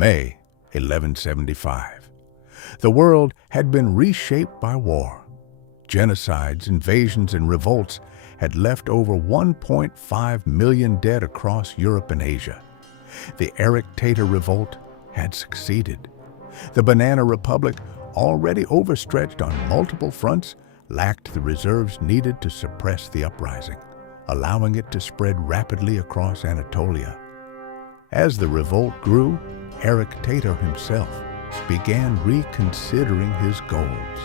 May 1175. The world had been reshaped by war. Genocides, invasions, and revolts had left over 1.5 million dead across Europe and Asia. The Eructator Revolt had succeeded. The Banana Republic, already overstretched on multiple fronts, lacked the reserves needed to suppress the uprising, allowing it to spread rapidly across Anatolia. As the revolt grew, Eructator himself began reconsidering his goals.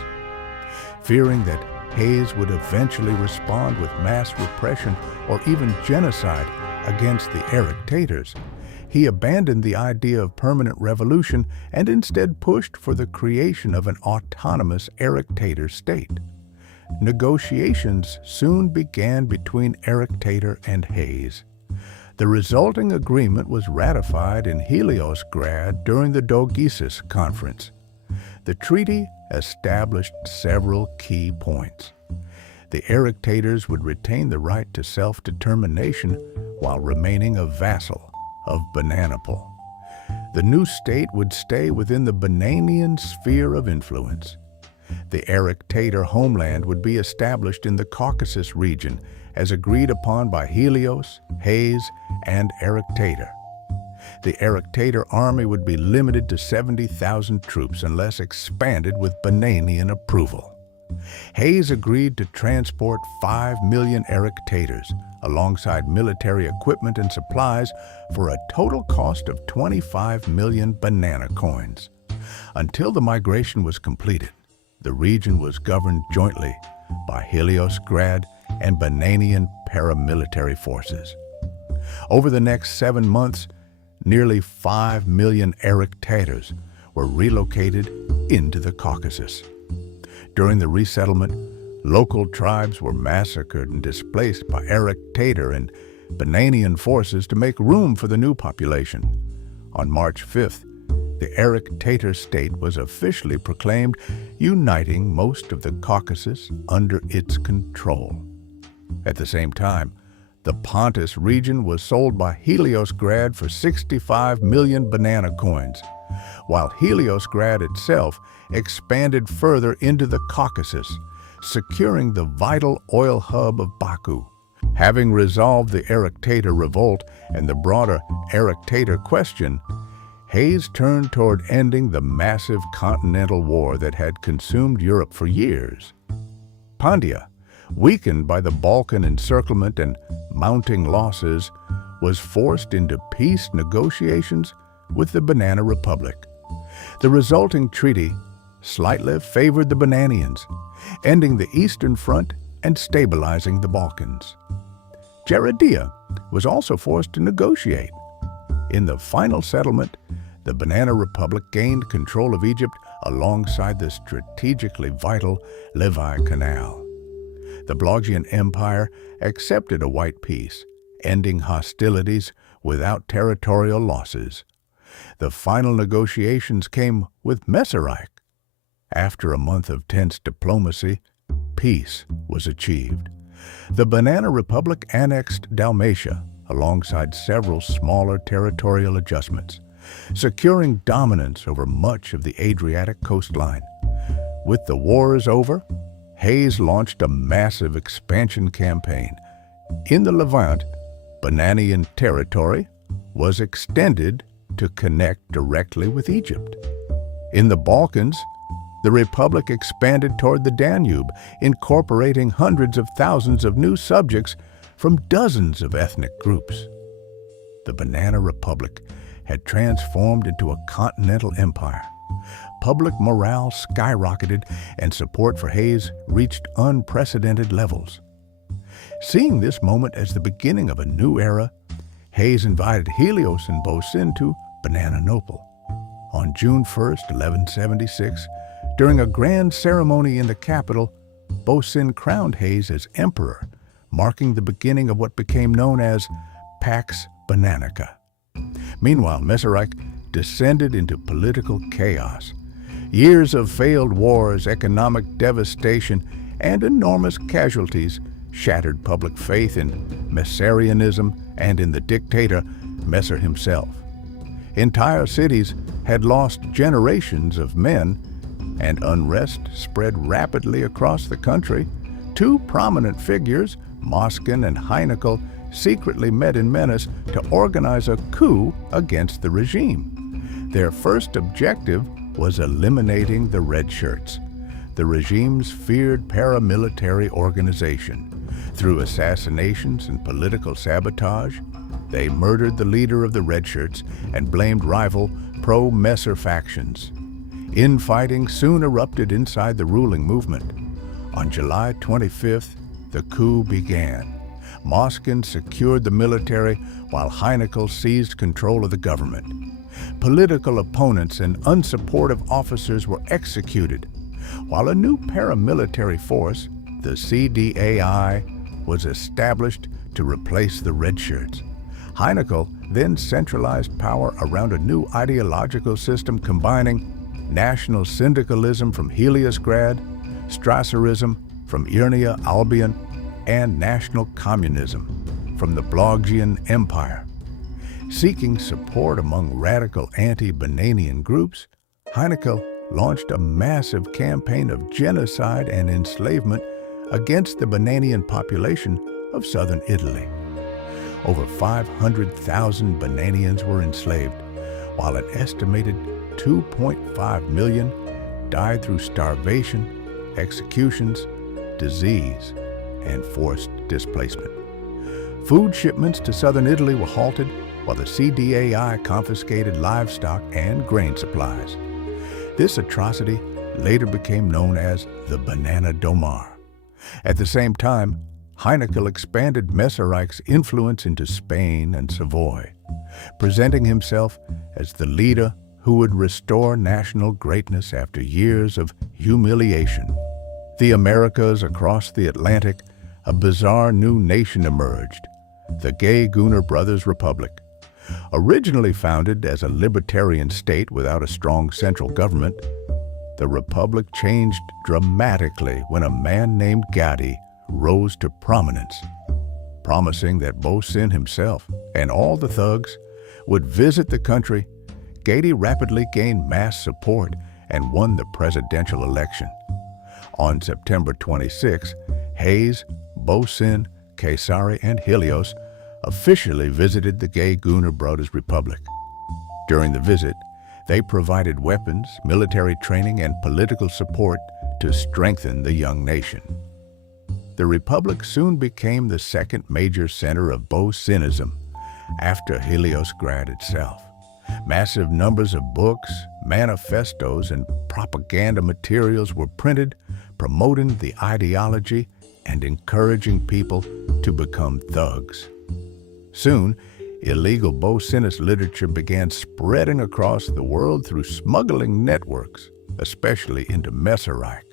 Fearing that Hayes would eventually respond with mass repression or even genocide against the Eructators, he abandoned the idea of permanent revolution and instead pushed for the creation of an autonomous Eructator state. Negotiations soon began between Eructator and Hayes. The resulting agreement was ratified in Helioscity during the Dogesis Conference. The treaty established several key points. The Eructators would retain the right to self-determination while remaining a vassal of Bananapol. The new state would stay within the Bananian sphere of influence. The Eructator homeland would be established in the Caucasus region as agreed upon by Helios, Hayes, and Eructator. The Eructator army would be limited to 70,000 troops unless expanded with Bananian approval. Hayes agreed to transport 5 million Eructators alongside military equipment and supplies for a total cost of 25 million banana coins. Until the migration was completed, the region was governed jointly by Helioscity and Bananian paramilitary forces. Over the next 7 months, nearly 5 million Eructators were relocated into the Caucasus. During the resettlement, local tribes were massacred and displaced by Eructator and Bananian forces to make room for the new population. On March 5th, the Eructator state was officially proclaimed, uniting most of the Caucasus under its control. At the same time, the Pontus region was sold by Helioscity for 65 million banana coins, while Helioscity itself expanded further into the Caucasus, securing the vital oil hub of Baku. Having resolved the Eructator revolt and the broader Eructator question, Hayes turned toward ending the massive continental war that had consumed Europe for years. Pandya, weakened by the Balkan encirclement and mounting losses, was forced into peace negotiations with the Banana Republic. The resulting treaty slightly favored the Bananians, ending the Eastern Front and stabilizing the Balkans. Jaradia was also forced to negotiate. In the final settlement, the Banana Republic gained control of Egypt alongside the strategically vital Levi Canal. The Blogian Empire accepted a white peace, ending hostilities without territorial losses. The final negotiations came with Messerich. After a month of tense diplomacy, peace was achieved. The Banana Republic annexed Dalmatia alongside several smaller territorial adjustments, securing dominance over much of the Adriatic coastline. With the wars over, Hayes launched a massive expansion campaign. In the Levant, Bananian territory was extended to connect directly with Egypt. In the Balkans, the Republic expanded toward the Danube, incorporating hundreds of thousands of new subjects from dozens of ethnic groups. The Banana Republic had transformed into a continental empire. Public morale skyrocketed and support for Hayes reached unprecedented levels. Seeing this moment as the beginning of a new era, Hayes invited Helios and Bosin to Bananople. On June 1st, 1176, during a grand ceremony in the capital, Bosin crowned Hayes as emperor, marking the beginning of what became known as Pax Bananica. Meanwhile, Messerich descended into political chaos. Years of failed wars, economic devastation, and enormous casualties shattered public faith in Messerianism and in the dictator Messer himself. Entire cities had lost generations of men, and unrest spread rapidly across the country. Two prominent figures, Moskin and Heinkel, secretly met in Menace to organize a coup against the regime. Their first objective was eliminating the red shirts, the regime's feared paramilitary organization. Through assassinations and political sabotage, they murdered the leader of the red shirts and blamed rival pro-Messer factions. Infighting soon erupted inside the ruling movement. On July 25th, the coup began. Moskin secured the military while Heinkel seized control of the government. Political opponents and unsupportive officers were executed, while a new paramilitary force, the CDAI, was established to replace the red shirts. Heinkel then centralized power around a new ideological system combining national syndicalism from Heliosgrad, Strasserism from Irnia Albion, and national communism from the Bloggian Empire. Seeking support among radical anti-Bananian groups, Heinkel launched a massive campaign of genocide and enslavement against the Bananian population of southern Italy. Over 500,000 Bananians were enslaved, while an estimated 2.5 million died through starvation, executions, disease, and forced displacement. Food shipments to southern Italy were halted, while the CDAI confiscated livestock and grain supplies. This atrocity later became known as the Banana Domar. At the same time, Heinkel expanded Messerreich's influence into Spain and Savoy, presenting himself as the leader who would restore national greatness after years of humiliation. The Americas across the Atlantic, a bizarre new nation emerged, the Gay Gunnar Brothers Republic. Originally founded as a libertarian state without a strong central government, the republic changed dramatically when a man named Gadi rose to prominence, promising that Bosin himself and all the thugs would visit the country. Gadi rapidly gained mass support and won the presidential election. On September 26, Hayes, Bosin, Kesari, and Helios officially visited the Gay Gunnar Brothers Republic. During the visit, they provided weapons, military training, and political support to strengthen the young nation. The Republic soon became the second major center of Bosinism after Heliosgrad itself. Massive numbers of books, manifestos, and propaganda materials were printed, promoting the ideology and encouraging people to become thugs. Soon, illegal Bosinist literature began spreading across the world through smuggling networks, especially into Messerreich,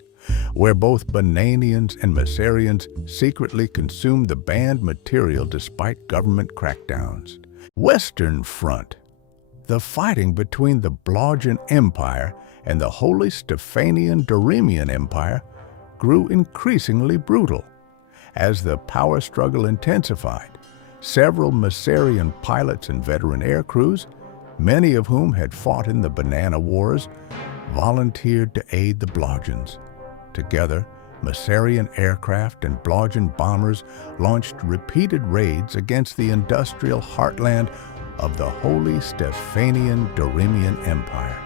where both Bananians and Messerians secretly consumed the banned material despite government crackdowns. Western Front. The fighting between the Bloggian Empire and the Holy Stephanian Doremian Empire grew increasingly brutal. As the power struggle intensified, several Messerian pilots and veteran air crews, many of whom had fought in the Banana Wars, volunteered to aid the Bloggians. Together, Messerian aircraft and Bloggian bombers launched repeated raids against the industrial heartland of the Holy Stephanian Doremian Empire.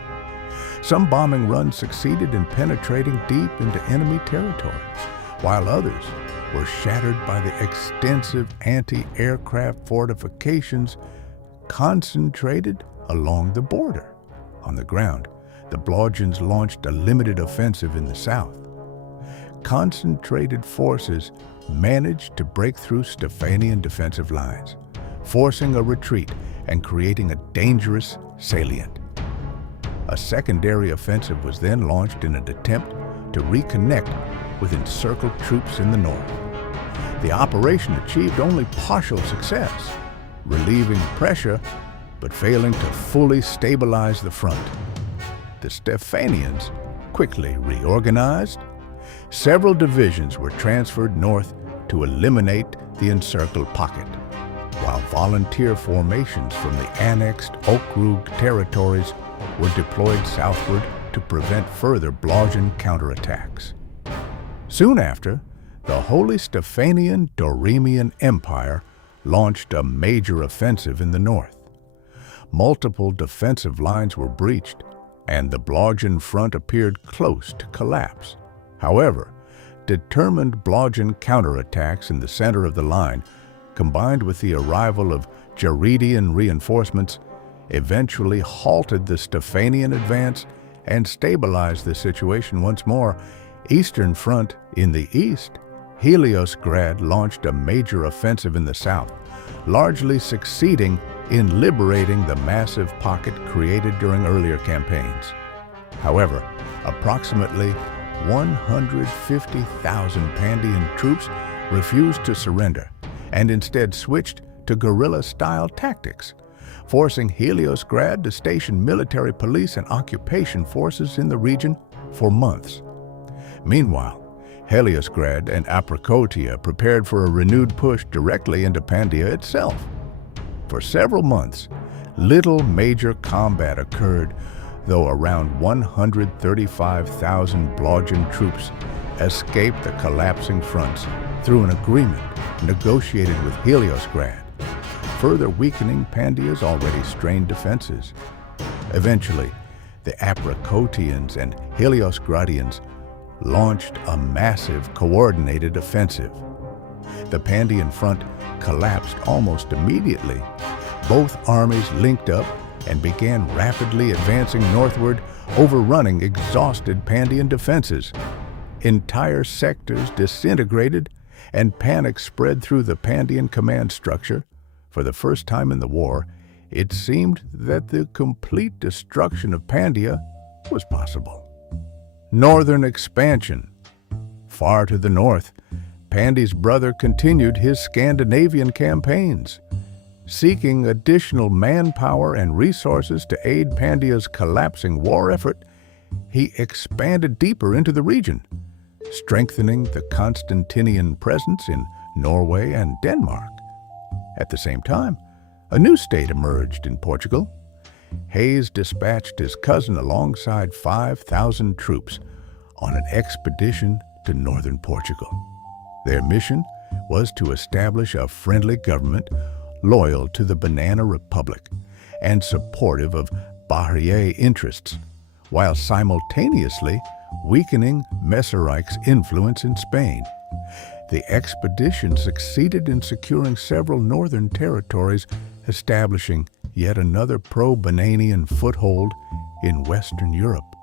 Some bombing runs succeeded in penetrating deep into enemy territory, while others were shattered by the extensive anti-aircraft fortifications concentrated along the border. On the ground, the Bloggians launched a limited offensive in the south. Concentrated forces managed to break through Stephanian defensive lines, forcing a retreat and creating a dangerous salient. A secondary offensive was then launched in an attempt to reconnect with encircled troops in the north. The operation achieved only partial success, relieving pressure but failing to fully stabilize the front. The Stephanians quickly reorganized. Several divisions were transferred north to eliminate the encircled pocket, while volunteer formations from the annexed Okrug territories were deployed southward to prevent further Blasian counterattacks. Soon after, the Holy Stephanian Doremian Empire launched a major offensive in the north. Multiple defensive lines were breached, and the Blasian front appeared close to collapse. However, determined Blasian counterattacks in the center of the line, combined with the arrival of Jaredian reinforcements, eventually halted the Stephanian advance and stabilized the situation once more. Eastern Front in the east, Heliosgrad launched a major offensive in the south, largely succeeding in liberating the massive pocket created during earlier campaigns. However, approximately 150,000 Pandian troops refused to surrender and instead switched to guerrilla-style tactics, forcing Heliosgrad to station military police and occupation forces in the region for months. Meanwhile, Heliosgrad and Aprakotia prepared for a renewed push directly into Pandia itself. For several months, little major combat occurred, though around 135,000 Blasian troops escaped the collapsing fronts through an agreement negotiated with Heliosgrad, further weakening Pandia's already strained defenses. Eventually, the Aprakotians and Heliosgradians launched a massive coordinated offensive. The Pandian front collapsed almost immediately. Both armies linked up and began rapidly advancing northward, overrunning exhausted Pandian defenses. Entire sectors disintegrated, and panic spread through the Pandian command structure. For the first time in the war, it seemed that the complete destruction of Pandia was possible. Northern expansion. Far to the north, Pandi's brother continued his Scandinavian campaigns. Seeking additional manpower and resources to aid Pandia's collapsing war effort, he expanded deeper into the region, strengthening the Constantinian presence in Norway and Denmark. At the same time, a new state emerged in Portugal. Hayes dispatched his cousin alongside 5,000 troops on an expedition to northern Portugal. Their mission was to establish a friendly government loyal to the Banana Republic and supportive of Bahrier interests, while simultaneously weakening Meserike's influence in Spain. The expedition succeeded in securing several northern territories, establishing yet another pro-Bananian foothold in Western Europe.